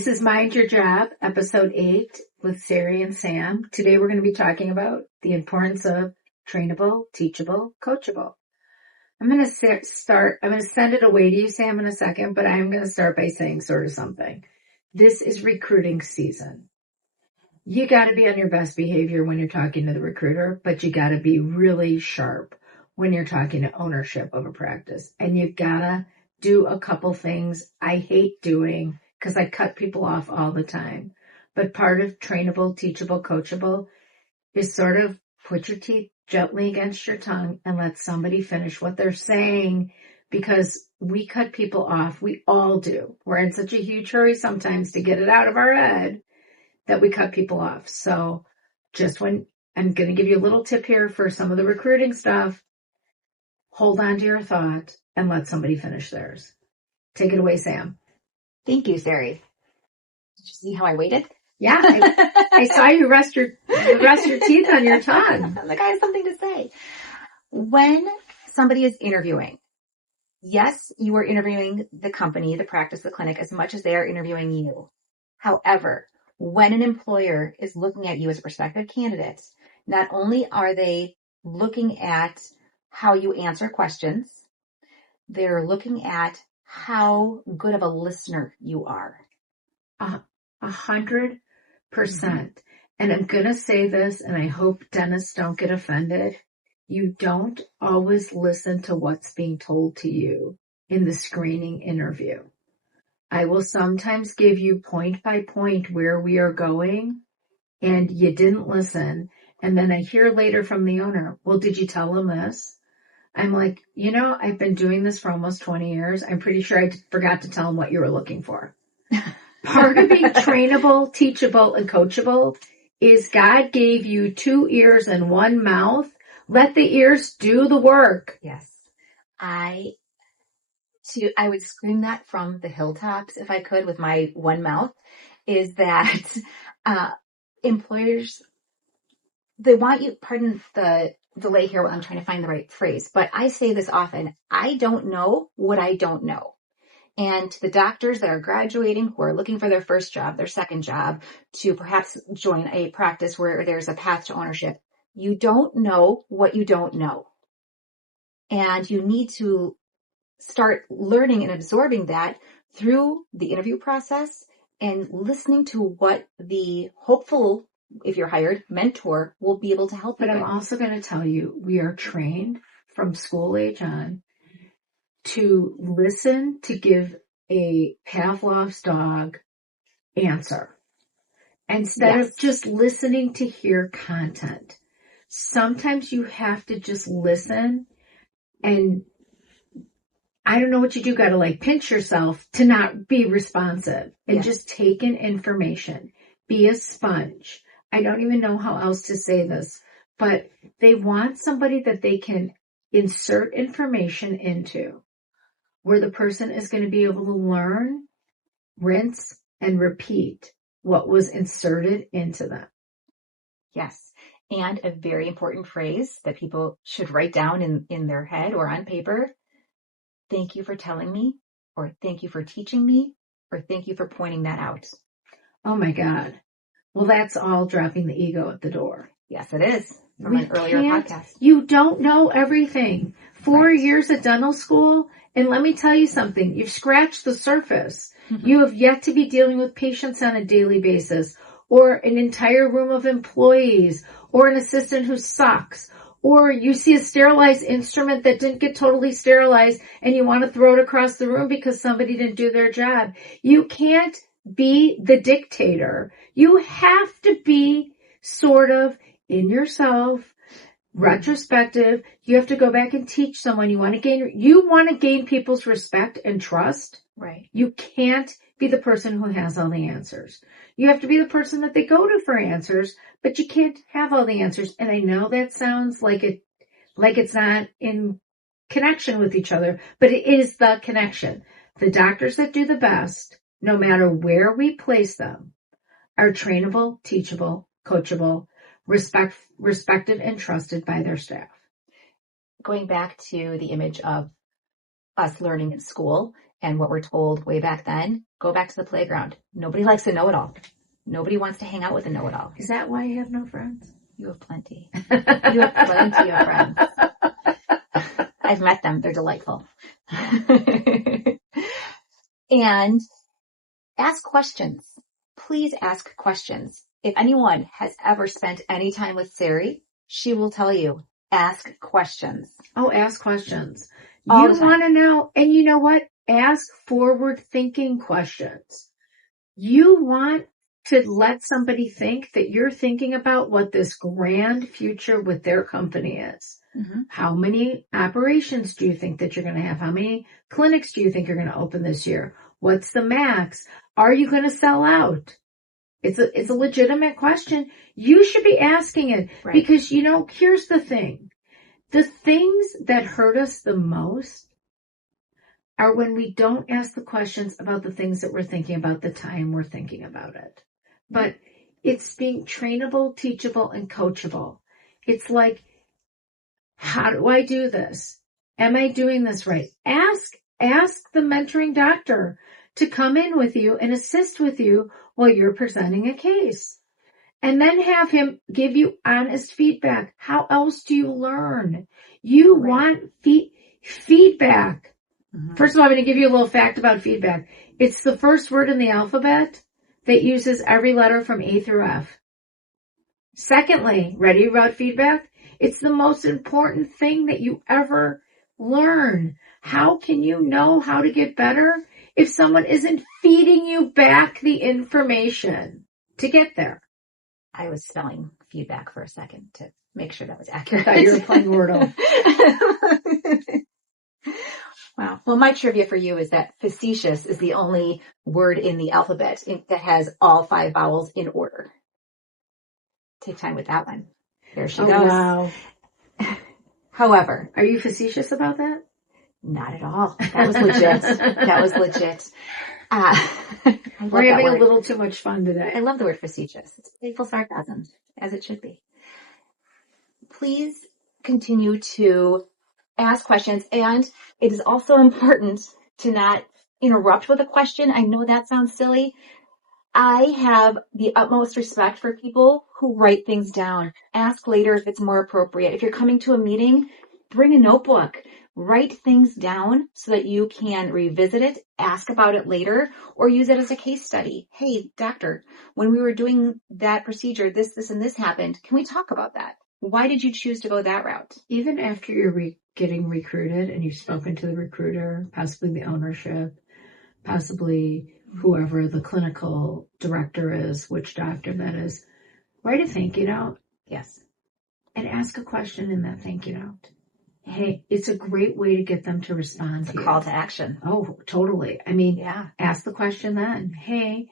This is Mind Your Job, episode 8 with Sari and Sam. Today we're going to be talking about the importance of trainable, teachable, coachable. I'm going to send it away to you, Sam, in a second, but I'm going to start by saying sort of something. This is recruiting season. You got to be on your best behavior when you're talking to the recruiter, but you got to be really sharp when you're talking to ownership of a practice. And you've got to do a couple things I hate doing because I cut people off all the time. But part of trainable, teachable, coachable is sort of put your teeth gently against your tongue and let somebody finish what they're saying, because we cut people off. We all do. We're in such a huge hurry sometimes to get it out of our head that we cut people off. So just when I'm going to give you a little tip here for some of the recruiting stuff, hold on to your thought and let somebody finish theirs. Take it away, Sam. Thank you, Sari. Did you see how I waited? Yeah, I saw you rest your teeth on your tongue. I'm like, I have something to say. When somebody is interviewing, yes, you are interviewing the company, the practice, the clinic, as much as they are interviewing you. However, when an employer is looking at you as a prospective candidate, not only are they looking at how you answer questions, they're looking at how good of a listener you are. 100%. And I'm going to say this, and I hope dentists don't get offended. You don't always listen to what's being told to you in the screening interview. I will sometimes give you point by point where we are going, and you didn't listen. And then I hear later from the owner, well, did you tell them this? I'm like, I've been doing this for almost 20 years. I'm pretty sure I forgot to tell them what you were looking for. Part of being trainable, teachable, and coachable is God gave you 2 ears and 1 mouth. Let the ears do the work. Yes. I would scream that from the hilltops if I could with my one mouth, is that employers, they want you, pardon the delay here while I'm trying to find the right phrase, but I say this often, I don't know what I don't know. And to the doctors that are graduating, who are looking for their first job, their second job, to perhaps join a practice where there's a path to ownership, you don't know what you don't know. And you need to start learning and absorbing that through the interview process and listening to what the hopeful, if you're hired, mentor will be able to help you. But I'm also going to tell you, we are trained from school age on to listen, to give a Pavlov's dog answer instead of just listening to hear content. Sometimes you have to just listen, and I don't know what you do. Got to pinch yourself to not be responsive and just take in information. Be a sponge. I don't even know how else to say this, but they want somebody that they can insert information into, where the person is going to be able to learn, rinse, and repeat what was inserted into them. Yes. And a very important phrase that people should write down in their head or on paper. Thank you for telling me, or thank you for teaching me, or thank you for pointing that out. Oh my God. Well, that's all dropping the ego at the door. Yes, it is. From an earlier podcast. You don't know everything. 4 years at dental school, and let me tell you something. You've scratched the surface. Mm-hmm. You have yet to be dealing with patients on a daily basis, or an entire room of employees, or an assistant who sucks, or you see a sterilized instrument that didn't get totally sterilized and you want to throw it across the room because somebody didn't do their job. You can't be the dictator. You have to be sort of in yourself, retrospective. You have to go back and teach someone. You want to gain people's respect and trust. Right. You can't be the person who has all the answers. You have to be the person that they go to for answers, but you can't have all the answers. And I know that sounds like it's not in connection with each other, but it is the connection. The doctors that do the best, no matter where we place them, are trainable, teachable, coachable, respected and trusted by their staff. Going back to the image of us learning in school, And what we're told way back then, go back to the playground. Nobody likes a know-it-all. Nobody wants to hang out with a know-it-all. Is that why you have no friends? You have plenty. You have plenty of friends. I've met them. They're delightful. And ask questions. Please ask questions. If anyone has ever spent any time with Sari, she will tell you, ask questions. Oh, ask questions. All You the time. want to know, and you know what? Ask forward-thinking questions. You want to let somebody think that you're thinking about what this grand future with their company is. Mm-hmm. How many operations do you think that you're going to have? How many clinics do you think you're going to open this year? What's the max? Are you going to sell out? It's a legitimate question. You should be asking it Right. because, you know, here's the thing. The things that hurt us the most are when we don't ask the questions about the things that we're thinking about the time we're thinking about it. But it's being trainable, teachable, and coachable. It's like, how do I do this? Am I doing this right? Ask the mentoring doctor to come in with you and assist with you while you're presenting a case. And then have him give you honest feedback. How else do you learn? You want feedback. Mm-hmm. First of all, I'm going to give you a little fact about feedback. It's the first word in the alphabet that uses every letter from A through F. Secondly, ready about feedback? It's the most important thing that you ever learn. How can you know how to get better if someone isn't feeding you back the information to get there? I was spelling feedback for a second to make sure that was accurate. I thought you were playing Wordle. Wow. Well, my trivia for you is that facetious is the only word in the alphabet that has all 5 vowels in order. Take time with that one. There she goes. Wow. However. Are you facetious about that? Not at all. That was legit. That was legit. We're having a little too much fun today. I love the word facetious. It's playful sarcasm, as it should be. Please continue to ask questions, and it is also important to not interrupt with a question. I know that sounds silly. I have the utmost respect for people who write things down. Ask later if it's more appropriate. If you're coming to a meeting, bring a notebook. Write things down so that you can revisit it, ask about it later, or use it as a case study. Hey, doctor, when we were doing that procedure, this, and this happened. Can we talk about that? Why did you choose to go that route? Even after you're getting recruited and you've spoken to the recruiter, possibly the ownership, possibly whoever the clinical director is, which doctor that is, write a thank you note. Yes. And ask a question in that thank you note. Hey, it's a great way to get them to respond to you. It's a call to action. Oh, totally. I mean, yeah. Ask the question then. Hey,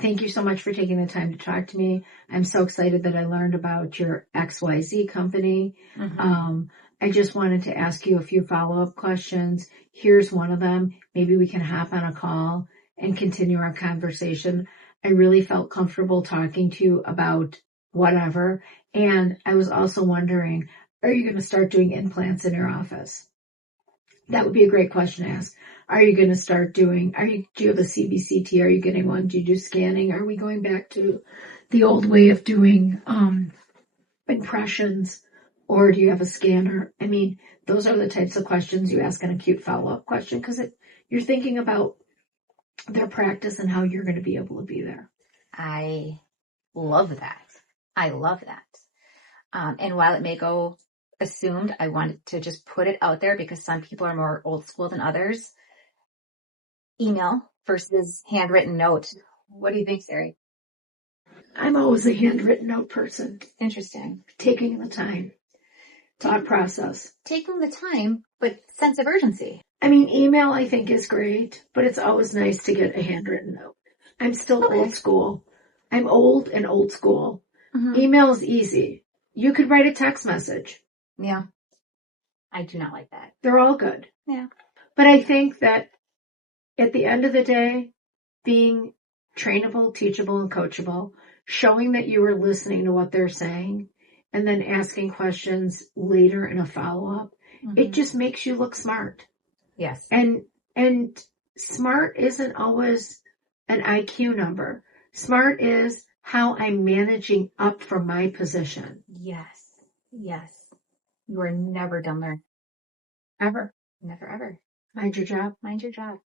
thank you so much for taking the time to talk to me. I'm so excited that I learned about your XYZ company. Mm-hmm. I just wanted to ask you a few follow-up questions. Here's one of them. Maybe we can hop on a call and continue our conversation. I really felt comfortable talking to you about whatever. And I was also wondering, are you going to start doing implants in your office? That would be a great question to ask. Are you going to start doing, do you have a CBCT? Are you getting one? Do you do scanning? Are we going back to the old way of doing impressions? Or do you have a scanner? I mean, those are the types of questions you ask an acute follow-up question because you're thinking about their practice and how you're going to be able to be there. I love that. I love that. And while it may go assumed, I wanted to just put it out there because some people are more old school than others. Email versus handwritten note. What do you think, Sari? I'm always a handwritten note person. Interesting. Taking the time. Thought process. Taking the time, but sense of urgency. I mean, email I think is great, but it's always nice to get a handwritten note. I'm still old school. I'm old and old school. Mm-hmm. Email is easy. You could write a text message. Yeah. I do not like that. They're all good. Yeah. But I think that at the end of the day, being trainable, teachable, and coachable, showing that you are listening to what they're saying, and then asking questions later in a follow-up, mm-hmm. It just makes you look smart. Yes. And smart isn't always an IQ number. Smart is how I'm managing up from my position. Yes. Yes. You are never done learning. Ever. Never, ever. Mind your job. Mind your job.